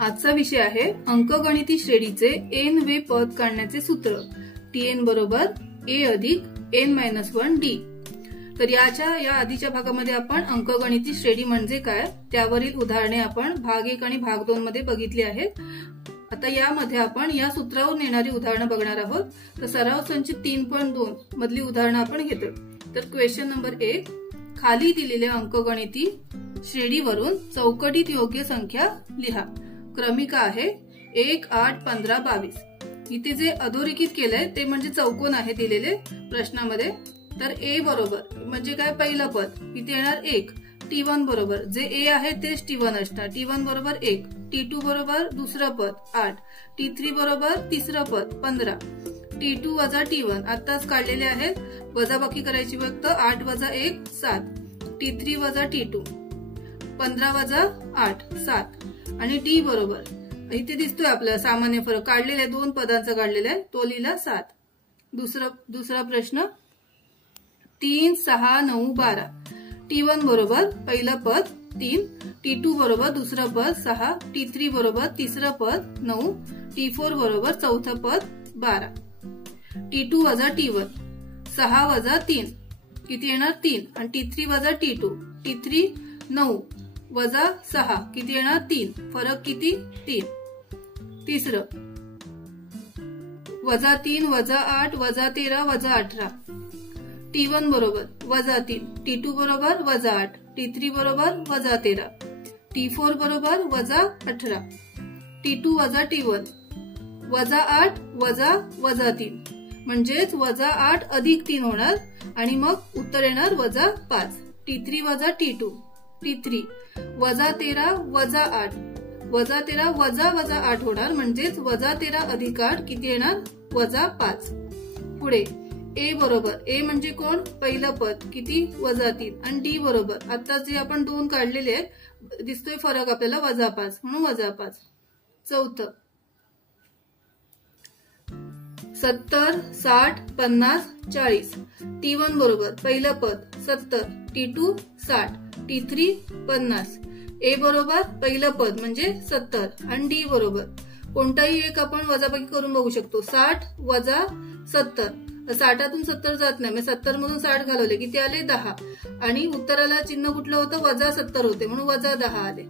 आजचा विषय आहे अंकगणिती श्रेणीचे n वे पद काढण्याचे सूत्र. tn बरोबर a अधिक n-1 d. तर या आधीच्या भागामध्ये आपण अंकगणिती श्रेणी म्हणजे काय त्यावरील उदाहरणे आपण भाग 1 आणि भाग 2 मध्ये बघितली आहेत. आता यामध्ये आपण या सूत्रावरून येणारी उदाहरणं बघणार आहोत. तर सराव संचित 3.2 मधली उदाहरणं आपण घेतो. तर क्वेश्चन नंबर 1, खाली दिलेल्या अंकगणिती श्रेणीवरून चौकटीत योग्य संख्या लिहा. क्रमिका आहे 1, 8, 15, 22. इथे जे अधोरेखित केलंय ते म्हणजे चौकोन आहे दिलेले प्रश्नामध्ये. तर a बरोबर म्हणजे काय पहिलं पद इथे येणार 1. t1 बरोबर जे a आहे तेच t1 असणार. t1 बरोबर 1. t2 बरोबर दुसरं पद 8. t3 बरोबर तिसरं पद 15. t2 वजा t1 आताच काढलेले आहेत. वजाबाकी करायची फक्त 8 वजा 1 7. t3 वजा t2 15 वजा 8 7. आणि d बरोबर इथे दिसतोय आपल्याला सामान्य फरक काढलेला 2 पदांचा काढलेला आहे तो लिहिला 7. दुसरा प्रश्न 3, 6, 9, 12. t1 बरोबर पहिलं पद 3. t2 बरोबर दुसरं पद 6. t3 बरोबर तिसरं पद 9. t4 बरोबर चौथं पद 12. t2 वजा t1 6 वजा 3 किती येणार 3. आणि t3 वजा t2 t3 9 वजा 6 किती येणार 3. फरक किती 3. तिसरं वजा 3 वजा 8 वजा 13 वजा 18. t1 बरोबर वजा 3. t2 बरोबर वजा 8. t3 बरोबर वजा 13. t4 बरोबर वजा 18. t2 वजा t1 वजा 8 वजा 3 म्हणजेच वजा 8 अधिक 3 होणार आणि मग उत्तर येणार वजा 5. t3 वजा t2 t3 वजा 13 वजा 8 वजा 13 वजा 8 होणार म्हणजेच वजा 13 अधिक 8 किती येणार वजा 5. पुढे a बरोबर a म्हणजे कोण पहिलं पद किती वजा 3. आणि d बरोबर आता जे आपण 2 काढलेले आहेत दिसतोय फरक आपल्याला वजा 5 म्हणून वजा 5. चौथं 70 60 50 40. t1 बरोबर पहिलं पद 70. t2 60. t3 50. a बरोबर पहिलं पद म्हणजे 70 आणि d बरोबर कोणताही एक आपण वजाबाकी करून बघू शकतो. 60 वजा 70. 60तून 70 जात नाही. 70 मधून 60 घालवले किती आले 10. आणि उत्तराला चिन्ह कुठलं होतं वजा 70 होते म्हणून वजा 10 आले.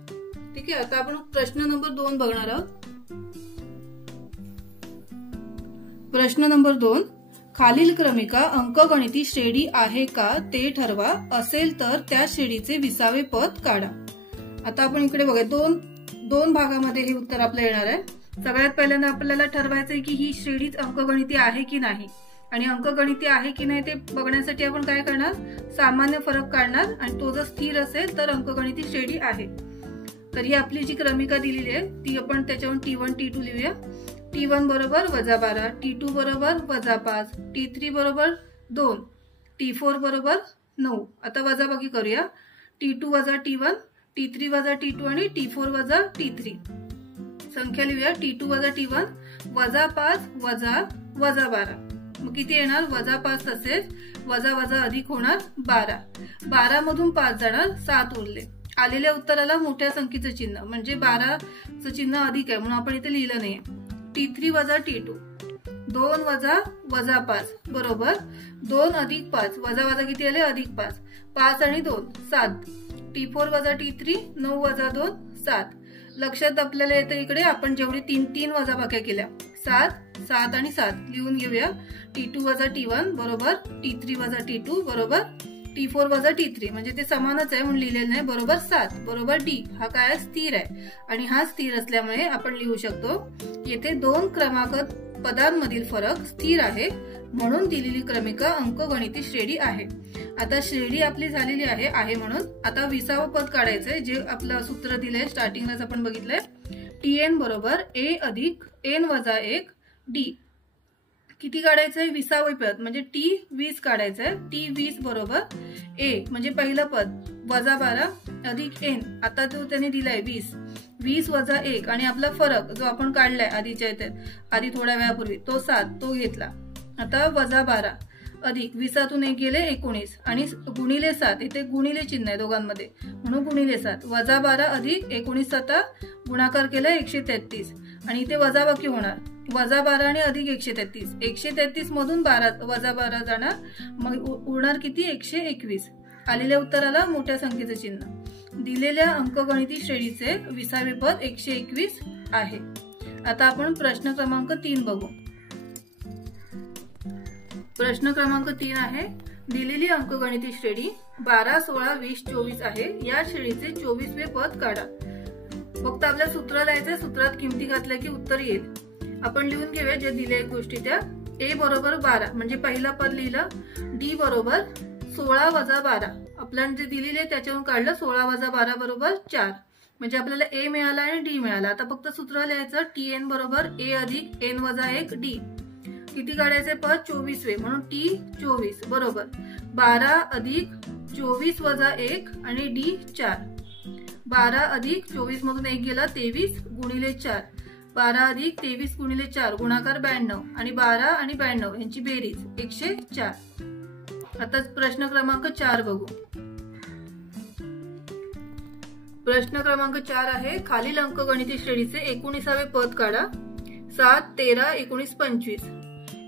ठीक आहे. आता आपण प्रश्न नंबर 2 बघणार आहोत. प्रश्न नंबर 2, खालील क्रमिका अंकगणिती श्रेणी आहे का ते ठरवा. असेल तर त्या श्रेणीचे 20वे पद काढा. आता आपण इकडे बघा दोन भागामध्ये हे उत्तर आपल्याला येणार आहे. सगळ्यात पहिल्यांदा आपल्याला ठरवायचंय की ही श्रेणीच अंकगणिती आहे की नाही. आणि अंकगणिती आहे की नाही ते बघण्यासाठी आपण काय करणार सामान्य फरक काढणार आणि तो जर स्थिर असेल तर अंकगणिती श्रेणी आहे. तर ही आपली जी क्रमिका दिलेली आहे ती आपण त्याच्यावरून t1 t2 लिहूया. t1 बरोबर वजा 12. t2 बरोबर वजा 5. t3 बरोबर 2. t4 बरोबर 9. आता वजाबाकी करूया. t2 वजा t1 t3 वजा t2 आणि t4 वजा t3. संख्या लिहूया. t2 वजा t1 वजा 5 वजा 12. मग किती येणार वजा 5 तसेच वजा अधिक होणार 12. 12 मधून 5 जाणार 7 उरले. आलेल्या उत्तराला मोठ्या संख्येचं चिन्ह म्हणजे 12चं चिन्ह अधिक आहे म्हणून आपण इथे लिहिलं नाहीये. t3 वजा t2 2 वजा 5 बरोबर 2 अधिक 5 वजा किती आले अधिक 5. 5 आणि 2 7. t4 वजा t3 9 वजा 2 7. लक्षात आपल्याला येतं इकडे आपण जेवढी 3 वजाबाक्या केल्या 7 आणि 7 लिहून घेऊया. t2 वजा t1 बरोबर t3 वजा t2 बरोबर t4 वजा t3 म्हणजे ते समानच आहे म्हणून लिहिलेलं नाही बरोबर 7 बरोबर d. हा काय स्थिर आहे आणि हा स्थिर असल्यामुळे आपण लिहू शकतो येथे 2 क्रमांक पदांमधील फरक स्थिर आहे म्हणून दिलेली क्रमिका अंकगणिती श्रेणी आहे. आता श्रेणी आपली झालेली आहे म्हणून आता 20वं पद काढायचंय जे आपलं सूत्र दिलंय स्टार्टिंगलाच आपण बघितलंय. tn बरोबर a अधिक n वजा 1 d. किती काढायचंय 20वे पद म्हणजे t20 काढायचंय. t20 बरोबर a म्हणजे पहिलं पद वजा 12 अधिक n आता तो त्याने दिलाय 20 वजा 1 आणि आपला फरक जो आपण काढलाय आधी थोड्या वेळापूर्वी तो 7 तो घेतला. आता वजा 12 अधिक 20तून 1 गेले 19 आणि गुणिले 7, इथे गुणिले चिन्ह आहे दोघांमध्ये म्हणून गुणिले 7, वजा 12 अधिक 19 7 गुणाकार केला 133 आणि इथे वजाबाकी होणार वजा 12 आणि अधिक 133, 133 मधून 12 वजा 12 जाणार, मग उरणार किती 121. आलेल्या उत्तराला मोठ्या संख्येचे चिन्ह. दिलेल्या अंकगणिती श्रेणीचे 20वे पद 121 आहे. आता आपण प्रश्न क्रमांक 3 बघू. प्रश्न क्रमांक 3 आहे, दिलेली अंकगणिती श्रेणी 12 16 20 24 आहे. या श्रेणीचे 24वे पद काढा. फक्त आपल्या सूत्र लिहायचे, सूत्रात किमती घातल्या की उत्तर येईल. आपण लिहून घेऊया जे दिले गोष्टी त्या. ए बरोबर 12 म्हणजे पहिला पद लिहिलं. डी बरोबर 16 वजा 12 आपल्याला जे दिलेले त्याच्यावरून काढलं. 16 वजा 12 बरोबर 4 म्हणजे आपल्याला ए मिळाला आणि डी मिळाला. आता फक्त सूत्र लिहायचं. टी एन बरोबर ए अधिक एन वजा 1 डी. किती काढायचे पद 24वे म्हणून टी 24 बरोबर 12 अधिक 24 वजा 1 आणि डी 4. 12 अधिक 24 मधून 1 गेला 23 गुणिले 4. 12 अधिक 23 गुणिले 4 गुणाकार 92 आणि 12 आणि 92 यांची बेरीज 104. आता प्रश्न क्रमांक 4 बघू. प्रश्न क्रमांक 4 आहे, खालील अंकगणिती श्रेणीचे 19वे पद काढा. 7 13 19 25.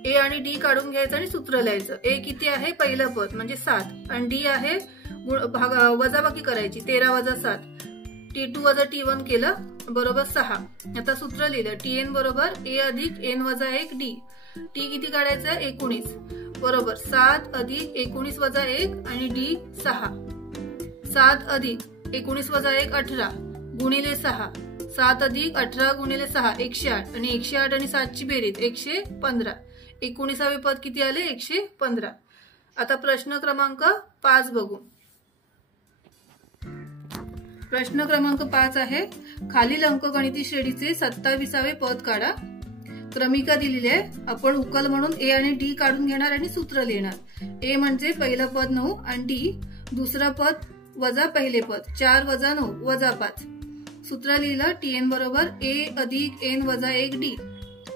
ए आणि डी काढून घ्यायचं आणि सूत्र लिहायचं. ए किती आहे पहिलं पद म्हणजे 7 आणि डी आहे वजाबाकी करायची 13 वजा 7. T2 वजा T1 केलं बरोबर 6. आता सूत्र लिहिलं. Tn बरोबर ए अधिक एन वजा 1 डी. टी किती काढायचं 19 बरोबर 7 अधिक 19 वजा 1 आणि डी 6. 7 अधिक 19 वजा 1 18 गुणिले 6. 7 अधिक 18 गुणिले 6 108 आणि 108 आणि 7 ची बेरीज 115. 19वे पद किती आले 115. आता प्रश्न क्रमांक 5 बघू. प्रश्न क्रमांक 5 आहे, खालील अंकगणिती श्रेणीचे 27वे पद काढा. क्रमिका दिलेली आहे. आपण उकल म्हणून ए आणि डी काढून घेणार आणि सूत्र लिहिणार. ए म्हणजे पहिलं पद 9 आणि डी दुसरं पद वजा पहिले पद 4 वजा 9 वजा 5. सूत्र लिहिलं. टीएन बरोबर ए अधिक एन वजा 1 डी.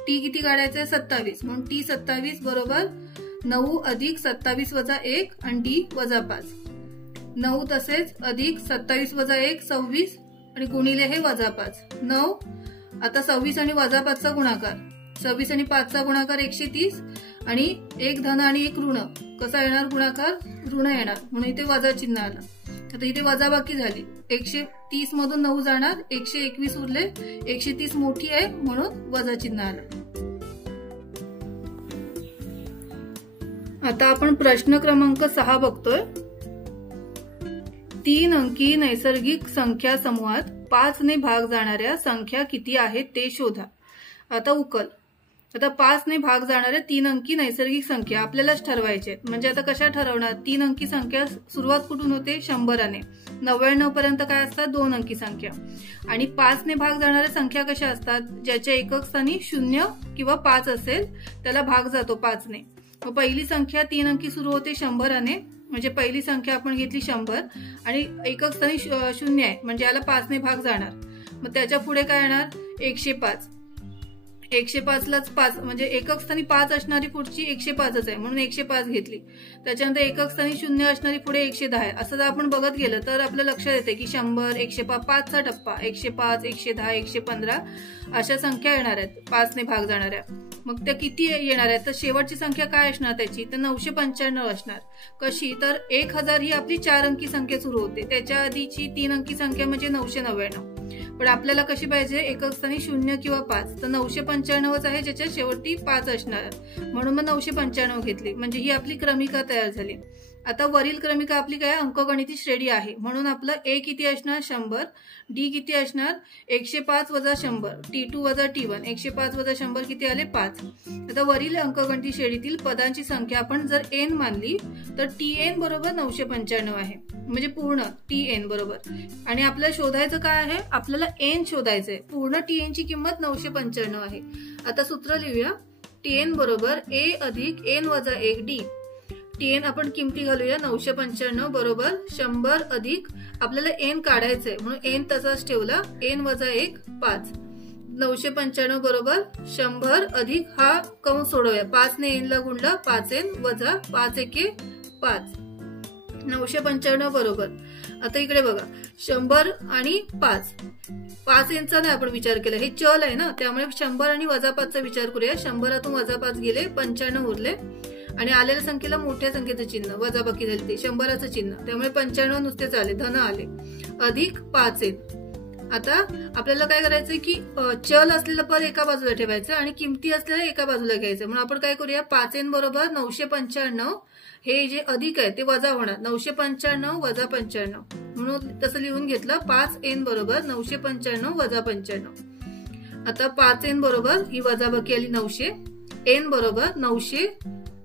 टी किती काढायचं 27 म्हणून टी 27 बरोबर 9 अधिक 27 वजा 1 आणि डी वजा 5. 9 तसेच अधिक 27 वजा 1 26 आणि गुणिले हे वजा 5 9. आता 26 आणि वजा 5 चा गुणाकार. 26 आणि 5 चा गुणाकार 130 आणि एक धन आणि एक ऋण. कसा येणार गुणाकार ऋण येणार म्हणून इथे वजा चिन्ह आलं. आता इथे वजाबाकी झाली. 130 मधून 9 जाणार 121 उरले. 130 मोठी आहे म्हणून वजा चिन्ह आलं. आता आपण प्रश्न क्रमांक 6 बघतोय. 3 अंकी नैसर्गिक संख्या समूहात 5 ने भाग जाणाऱ्या संख्या किती आहेत ते शोधा. आता उकल. आता 5 ने भाग जाणाऱ्या 3 अंकी नैसर्गिक संख्या आपल्यालाच ठरवायचे. म्हणजे आता कशा ठरवणार. 3 अंकी संख्या सुरुवात कुठून होते 100ने. 99 पर्यंत काय असतात 2 अंकी संख्या. आणि 5 ने भाग जाणाऱ्या संख्या कशा असतात ज्याच्या एकक स्थानी 0 किंवा 5 असेल त्याला भाग जातो 5 ने. मग पहिली संख्या 3 अंकी सुरू होते 100ने म्हणजे पहिली संख्या आपण घेतली 100 आणि एकक स्थानी 0 आहे म्हणजे याला 5 ने भाग जाणार. मग त्याच्या पुढे काय येणार 105. 105 लाच 5 म्हणजे एकक स्थानी 5 असणारी पुढची 105च आहे म्हणून 105 घेतली. त्याच्यानंतर एकक स्थानी 0 असणारी पुढे 110 आहे. असं जर आपण बघत गेलं तर आपल्या लक्षात येते की 100 105 चा टप्पा 105 110 115 अशा संख्या येणार आहेत 5 ने भाग जाणाऱ्या. मग त्या किती येणार आहेत तर शेवटची संख्या काय असणार त्याची तर 995 असणार. कशी तर 1000 ही आपली 4 अंकी संख्या सुरू होते. त्याच्या आधीची 3 अंकी संख्या म्हणजे 999. पण आपल्याला कशी पाहिजे एकक स्थानी 0 किंवा 5 तर 995च आहे ज्याच्या शेवटी 5 असणार म्हणून मग 995 घेतली म्हणजे ही आपली क्रमिका तयार झाली. आता वरील क्रमिका आपली काय अंकगणिती श्रेणी आहे म्हणून आपलं ए किती असणार 100. डी किती असणार 105 वजा 100. T2 वजा T1 105 वजा 100 किती आले 5. आता वरील अंकगणिती श्रेणीतील पदांची संख्या आपण जर n मानली तर Tn बरोबर 995 आहे म्हणजे पूर्ण Tn बरोबर. आणि आपल्याला शोधायचं काय आहे आपल्याला n शोधायचंय. पूर्ण Tn ची किंमत 995 आहे. आता सूत्र लिहूया. Tn बरोबर a अधिक n वजा 1 डी. Tn आपण किमती घालूया 995 बरोबर 100 अधिक आपल्याला n काढायचंय म्हणून n तसाच ठेवला n वजा 1 5. 995 बरोबर 100 अधिक हा कंस सोडवूया. 5 ने n ला गुणलं 5n वजा 5 एके 5. 995 बरोबर. आता इकडे बघा 100 आणि 5 यांचा नाही आपण विचार केला, हे चल आहे ना, त्यामुळे 100 आणि वजा 5चा विचार करूया. 100 वजा 5 गेले 95 उरले आणि आलेल्या संख्येला मोठ्या संख्येचं चिन्ह वजाबाकी झाले ते 100चं चिन्ह, त्यामुळे 95 नुसतेच आले, धन आले, अधिक 5n. आता आपल्याला काय करायचंय की चल असलेलं पद एका बाजूला ठेवायचं आणि किमती असलेलं एका बाजूला घ्यायचं. म्हणून आपण काय करूया, 5n बरोबर 995, हे जे अधिक आहे ते वजा होणार, 995 वजा 95, म्हणून तसं लिहून घेतलं. 5n बरोबर 995 वजा 95. आता 5n बरोबर ही वजाबाकी आली 900, n बरोबर 900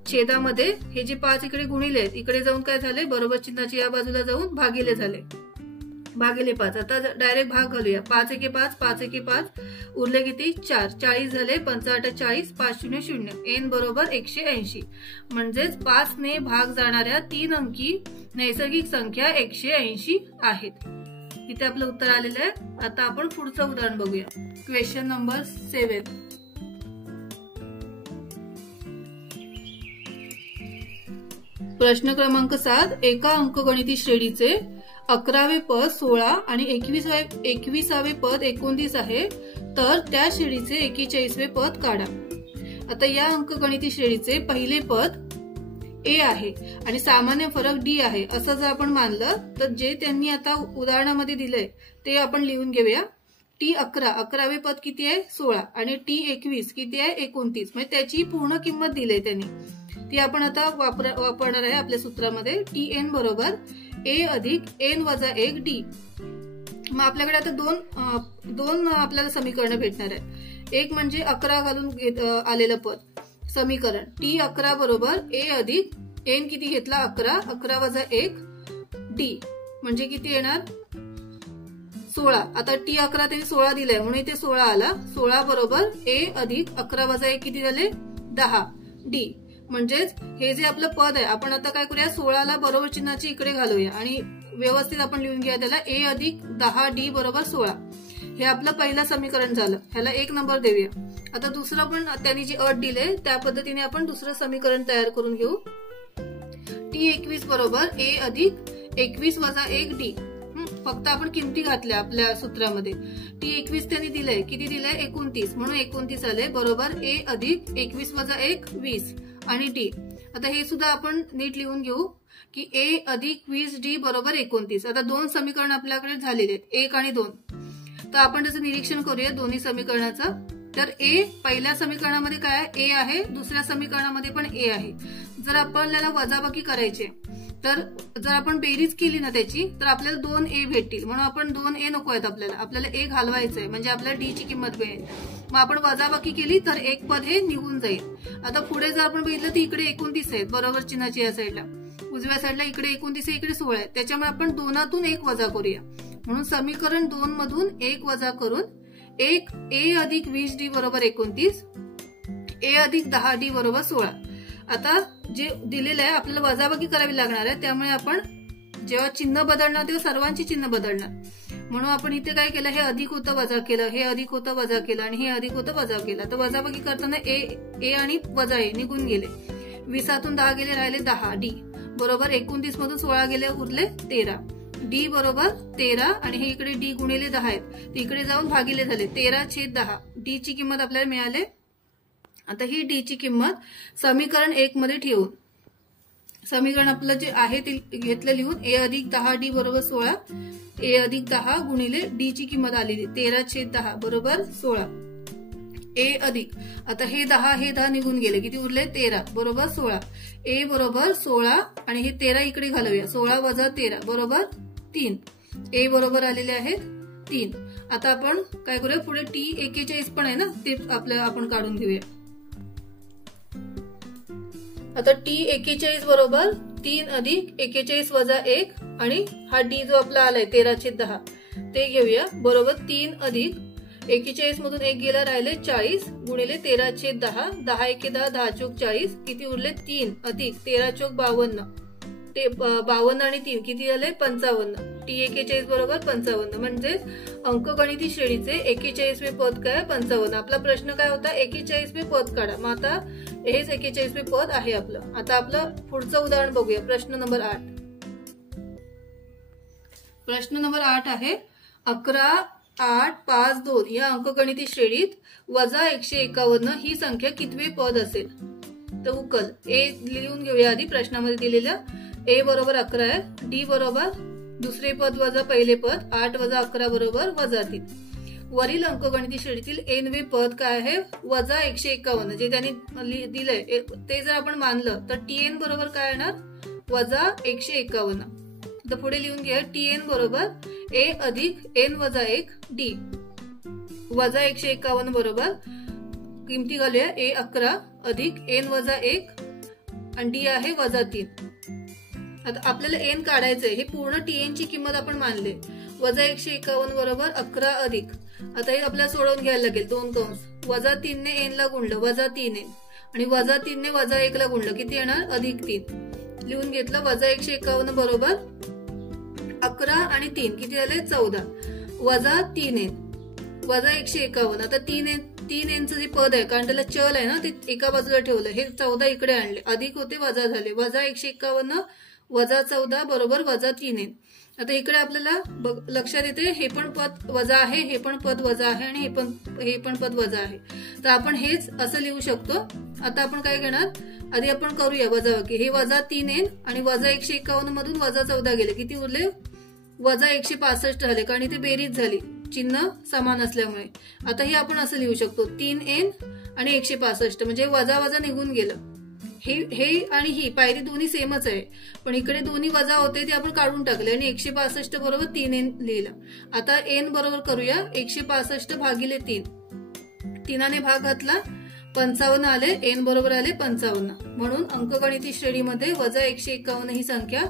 छेदामध्ये हे जे 5 इकडे गुणिले आहेत इकडे जाऊन काय झाले, बरोबर चिन्हाची या बाजूला जाऊन भागिले झाले, भागिले 5. आता डायरेक्ट भाग घालूया. 5 एके 5, 5 एके 5, उरले किती 4, 40 झाले, 5 40, 5 0 0, n बरोबर 180. म्हणजेच 5 ने भाग जाणाऱ्या 3 अंकी नैसर्गिक संख्या 180 आहेत. इथे आपलं उत्तर आलेलं आहे. आता आपण पुढचं उदाहरण बघूया. Question number 7. प्रश्न क्रमांक 7. एका अंकगणिती श्रेणीचे 11वे पद 16 आणि 21वे पद 29 आहे, तर त्या श्रेणीचे 41वे पद काढा. आता या अंकगणिती श्रेणीचे पहिले पद a आहे आणि सामान्य फरक d आहे असं जर आपण मानलं तर जे त्यांनी आता उदाहरणामध्ये दिलंय ते आपण लिहून घेऊया. t11 11वे पद किती आहे 16 आणि t21 किती आहे 29, म्हणजे त्याची पूर्ण किंमत दिली त्यांनी, ती आपण आता वापरणार आहे आपल्या सूत्रामध्ये. tn बरोबर a अधिक n वजा 1 d. मग आपल्याकडे आता दोन आपल्याला समीकरण भेटणार आहे. एक म्हणजे 11 घालून आलेलं पद समीकरण t11 बरोबर a अधिक n किती घेतला 11, 11 वजा 1 d म्हणजे किती येणार 16. आता t11 त्यांनी 16 दिलाय म्हणून इथे 16 आला. 16 बरोबर a अधिक 11 वजा 1 किती झाले 10 d. म्हणजेच हे जे आपलं पद आहे आपण आता काय करूया 16ला बरोबर चिन्हाची इकडे घालूया आणि व्यवस्थित आपण लिहून घ्या त्याला a अधिक 10d बरोबर 16. हे आपलं पहिलं समीकरण झालं, ह्याला 1 नंबर देऊया. आता दुसरं पण त्यांनी जी अट दिले त्या पद्धतीने आपण दुसरं समीकरण तयार करून घेऊ. t21 बरोबर a अधिक 21 वजा 1 d. फक्त आपण किमती घातल्या आपल्या सूत्रामध्ये. t21 त्यांनी दिलंय किती दिलंय 29 म्हणून 29 आले बरोबर a अधिक 21 वजा 1 20 आणि d. आता हे सुद्धा आपण नीट लिहून घेऊ की a अधिक 20d बरोबर 29. आता दोन समीकरण आपल्याकडे झालेले आहेत 1 आणि 2. तर आपण त्याचं निरीक्षण करूया दोन्ही समीकरणाचं. तर a पहिल्या समीकरणामध्ये काय आहे a आहे, दुसऱ्या समीकरणामध्ये पण a आहे. जर आपल्याला वजाबाकी करायचे तर जर आपण बेरीज केली ना त्याची तर आपल्याला 2a भेटतील, म्हणून आपण 2a नको आहेत आपल्याला a घालवायचंय म्हणजे आपल्याला d ची किंमत मिळेल. मग आपण वजाबाकी केली तर एक पद हे निघून जाईल. आता पुढे जर आपण बघितलं तर इकडे 29 आहेत बरोबर चिन्हाची या साईडला, उजव्या साईडला इकडे 29 आहे इकडे 16 आहे, त्याच्यामुळे आपण दोनातून 1 वजा करूया. म्हणून समीकरण 2 मधून 1 वजा करून एक a अधिक 20d बरोबर 29, a अधिक 10d बरोबर 16. आता जे दिलेलं आहे आपल्याला वजाबाकी करावी लागणार आहे, त्यामुळे आपण जेव्हा चिन्ह बदलणार तेव्हा सर्वांची चिन्ह बदलणार. म्हणून आपण इथे काय केलं, हे अधिक होतं वजा केलं, हे अधिक होतं वजा केलं आणि हे अधिक होतं वजा केलं. तर वजाबाकी करताना a आणि वजा a निघून गेले. 20तून 10 गेले राहिले 10d बरोबर 29 मधून 16 गेले उरले 13 d बरोबर 13 आणि हे इकडे d गुणिले 10 आहेत इकडे जाऊन भागिले झाले 13/10. d ची किंमत आपल्याला मिळाले. आता ही d ची किंमत समीकरण 1 मध्ये ठेवून समीकरण आपलं जे आहे ते घेतलं लिहून a अधिक 10d बरोबर 16, a अधिक 10 गुणिले d ची किंमत आलेली 13/10 बरोबर 16. a अधिक आता हे 10 निघून गेले किती उरले 13 बरोबर 16. a बरोबर 16 आणि हे 13 इकडे घालूया 16 वजा 13 बरोबर 3. a बरोबर आलेले आहेत 3. आता आपण काय करूया पुढे t41 पण आहे ना ते आपल्याला आपण काढून घेऊया. आता t41 बरोबर 3 अधिक 41 वजा 1 आणि हा d जो आपला आलाय 13/10 ते घेऊया बरोबर 3 अधिक 41 मधून 1 गेला राहिले 40 गुणिले 13/10 10 एके 10 10 चौक 40 किती उरले 3 अधिक 13 चौक 52 ते 52 आणि 3 किती झाले 55. टी 41 बरोबर 55 म्हणजे अंकगणिती श्रेणीचे 41वे पद काय 55. आपला प्रश्न काय होता 41वे पद काढा. मग आता हेच 41वे पद आहे आपलं. आता आपलं पुढचं उदाहरण बघूया. प्रश्न नंबर 8. प्रश्न नंबर 8 आहे 11, 8, 5, 2 या अंकगणिती श्रेणीत वजा 151 ही संख्या कितवे पद असेल. तर उकल ए लिहून घेऊया आधी. प्रश्नामध्ये दिलेलं ए बरोबर 11 आहे, डी बरोबर दुसरे पद वजा पहिले पद 8 वजा 11 बरोबर वजा 3. वरील अंकगणिती श्रेणीतील एनवे पद काय आहे वजा 151. जे त्यांनी दिलंय ते जर आपण मानलं तर टीएन बरोबर काय येणार वजा 151. तर पुढे लिहून घ्या टीएन बरोबर ए अधिक एन वजा 1 डी. वजा 151 बरोबर किमती घालूया ए 11 अधिक एन वजा 1 आणि डी आहे वजा 3. आता आपल्याला एन काढायचंय. हे पूर्ण टीएन ची किंमत आपण मानले. वजा 151 बरोबर 11 अधिक. आता हे आपल्याला सोडवून घ्यायला लागेल 2 कंस. वजा 3 ने एन ला गुणलं वजा 3 एन आणि वजा 3 ने वजा 1 ला गुणलं किती येणार अधिक 3. लिहून घेतलं वजा 151 बरोबर 11 आणि 3 किती झाले 14 वजा 3 एन वजा 151. आता 3 एनचं जे पद आहे कारण त्याला चल आहे ना ते एका बाजूला ठेवलं. हे 14 इकडे आणले अधिक होते वजा झाले. वजा 151 वजा 14 बरोबर वजा 3 एन. आता इकडे आपल्याला लक्षात येते हे पण पद वजा आहे, हे पण पद वजा आहे आणि हे पण पद वजा आहे. तर आपण हेच असं लिहू शकतो. आता आपण काय घेणार आधी आपण करूया वजाबाकी. हे वजा 3 एन आणि वजा 151 मधून वजा 14 गेले किती उरले वजा 165 झाले कारण इथे बेरीज झाली चिन्ह समान असल्यामुळे. आता हे आपण असं लिहू शकतो 3 एन आणि 165 म्हणजे वजा वजा निघून गेलं. हे आणि ही पायरी दोन्ही सेमच आहे पण इकडे दोन्ही वजा होते ते आपण काढून टाकले आणि 165 बरोबर 3 एन लिहिलं. आता एन बरोबर करूया 165 भागिले 3. 3ने भाग घातला 55 आले. एन बरोबर आले 55. म्हणून अंकगणिती श्रेणीमध्ये वजा 151 ही संख्या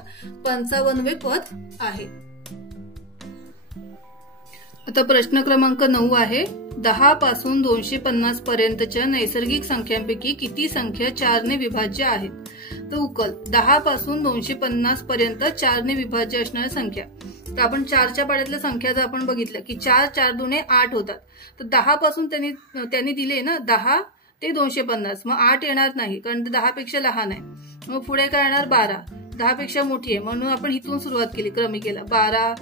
55वे पद आहे. आता प्रश्न क्रमांक 9 आहे 10 पासून 250 पर्यंतच्या नैसर्गिक संख्यांपैकी किती संख्या 4 ने विभाज्य आहेत. तर उकल 10 पासून 250 पर्यंत 4 ने विभाज्य असणाऱ्या संख्या. तर आपण 4च्या पाड्यातल्या संख्या जर आपण बघितलं की 4 4 दुने 8 होतात. तर 10 पासून त्यांनी दिले ना 10 ते 250 मग 8 येणार नाही कारण ते 10 पेक्षा लहान आहे. मग पुढे काय येणार 12 10 पेक्षा मोठी आहे म्हणून आपण इथून सुरुवात केली क्रमिकेला 12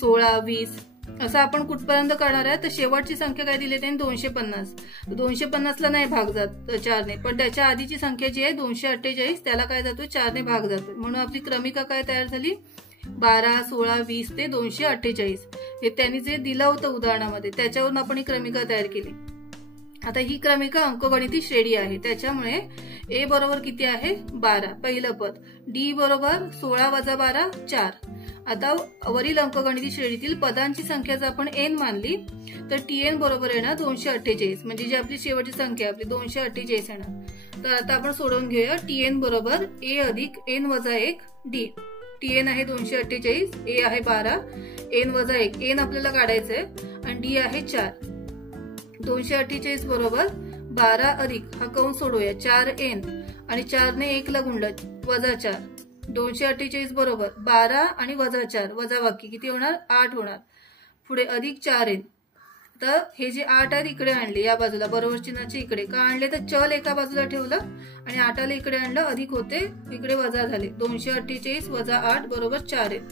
16 20 असं आपण कुठपर्यंत करणार आहे. तर शेवटची संख्या काय दिली त्यांनी 250. 250 ला नाही भाग जात 4 ने पण त्याच्या आधीची संख्या जी आहे 248 त्याला काय जातो 4 ने भाग जातो. म्हणून आपली क्रमिका काय तयार झाली 12 16 20 ते 248. हे त्यांनी जे दिलं होतं उदाहरणामध्ये त्याच्यावरून आपण ही क्रमिका तयार केली. आता ही क्रमिका अंकगणिती श्रेणी आहे त्याच्यामुळे ए बरोबर किती आहे 12 पहिलं पद. डी बरोबर 16 वजा 12 4. आता वरील अंकगणिती श्रेणीतील पदांची संख्या जर आपण एन मानली तर टीएन बरोबर येणार 248 म्हणजे जी आपली शेवटची संख्या आपली 248 येणार. तर आता आपण सोडवून घेऊया टीएन बरोबर ए अधिक एन वजा 1 डी. टीएन आहे 248 ए आहे 12 एन वजा 1 एन आपल्याला काढायचंय आणि डी आहे 4. 248 बरोबर 12 अधिक हा कंस सोडूया 4 एन आणि 4 ने 1 ला गुणलं वजा 4. 248 बरोबर 12 आणि वजा 4 वजा बाकी किती होणार 8 होणार. पुढे अधिक 4 एन. तर हे जे 8 आहेत इकडे आणले या बाजूला बरोबर चिन्हाचे इकडे का आणले तर चल एका बाजूला ठेवलं आणि 8 इकडे आणलं अधिक होते इकडे वजा झाले 248 वजा 8 बरोबर 4 एन.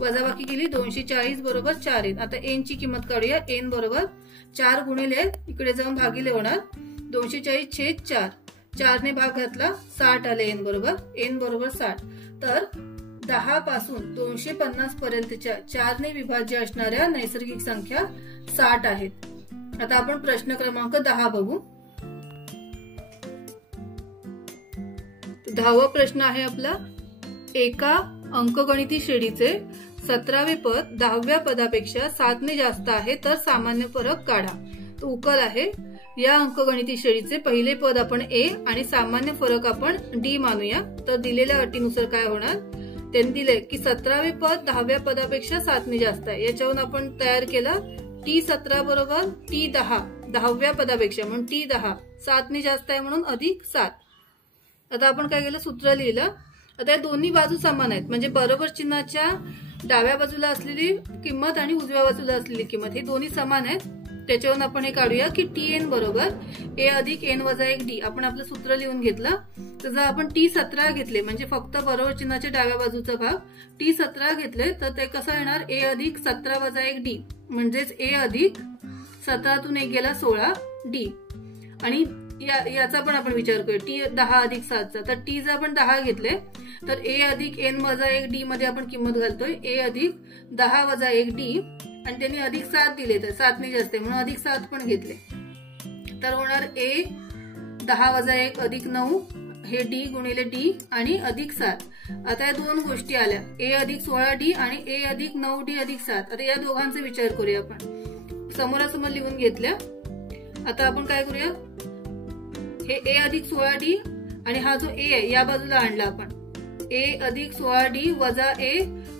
वजा बाकी केली 240 बरोबर 4 एन. आता एन ची किंमत काढूया. एन बरोबर 4 गुणिले इकडे जाऊन भागिले होणार 240 छेद 4. 4 ने भाग घातला 60 आले एन बरोबर 60. तर 10 पासून 250 पर्यंतच्या 4 ने विभाज्य असणाऱ्या नैसर्गिक संख्या 60 आहेत. आता आपण प्रश्न क्रमांक 10 बघू. 10वा प्रश्न आहे आपला एका अंकगणिती श्रेणीचे 17वे पद 10व्या पदापेक्षा 7 ने जास्त आहे तर सामान्य फरक काढा. तो उकल आहे या अंकगणिती श्रेणीचे पहिले पद आपण ए आणि सामान्य फरक आपण डी मानूया. तर दिलेल्या अटीनुसार काय होणार त्यांनी दिले की 17वे पद 10व्या पदापेक्षा 7 ने जास्त आहे. याच्यावरून आपण तयार केलं टी 17 बरोबर टी 10 10व्या पदापेक्षा म्हणून टी 10 7 ने जास्त आहे म्हणून अधिक 7. आता आपण काय केलं सूत्र लिहिलं. आता या दोन्ही बाजू समान आहेत, म्हणजे बरोबर चिन्हाच्या डाव्या बाजूला असलेली किंमत आणि उजव्या बाजूला असलेली किंमत हे दोन्ही समान आहेत. त्याच्यावरून आपण हे काढूया की TN बरोबर A अधिक N वजा 1 D. आपण आपलं सूत्र लिहून घेतलं. तर जर आपण T17 घेतले म्हणजे फक्त बरोबर चिन्हाच्या डाव्या बाजूचा भाग T17 घेतले तर ते कसं येणार A अधिक 17 वजा 1 D म्हणजेच A अधिक 17तून 1 गेला 16 D. आणि याचा पण आपण विचार करूया T 10 अधिक 7चा. तर T जर आपण 10 घेतले तर A अधिक N वजा 1 D मध्ये आपण किंमत घालतोय A अधिक 10 वजा 1 D आणि त्यांनी अधिक 7 दिले तर 7 ने जास्त म्हणून अधिक 7 पण घेतले. तर होणार A 10 वजा 1 अधिक 9 हे D गुणिले D आणि अधिक 7. आता या दोन गोष्टी आल्या A अधिक 16 D आणि A अधिक 9 D अधिक 7. आता या दोघांचा विचार करूया आपण. समोरासमोर लिहून घेतल्या. आता आपण काय करूया हे A अधिक 16 D आणि हा जो A आहे या बाजूला आणला आपण. A अधिक 16 D वजा A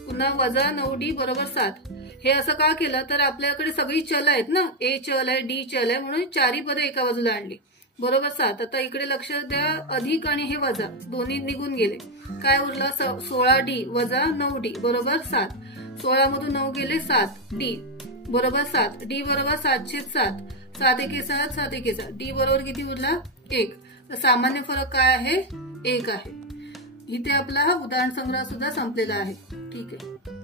पुन्हा वजा 9 D बरोबर 7. हे असं का केलं तर आपल्याकडे सगळी चल आहेत ना, A चल आहे D चल आहे म्हणून चारही पदे एका बाजूला आणली बरोबर 7. आता इकडे लक्ष द्या अधिक आणि हे वजा दोन्ही निघून गेले. काय उरलं 16 D वजा 9 D बरोबर 7. 16 मधून 9 गेले 7 D बरोबर 7. D बरोबर 7/7. 7 एके 7 7 एके 7. D बरोबर किती उरला 1. तर सामान्य फरक काय आहे 1 आहे. इथे आपला हा उदाहरण संग्रह सुद्धा संपलेला आहे. ठीक आहे.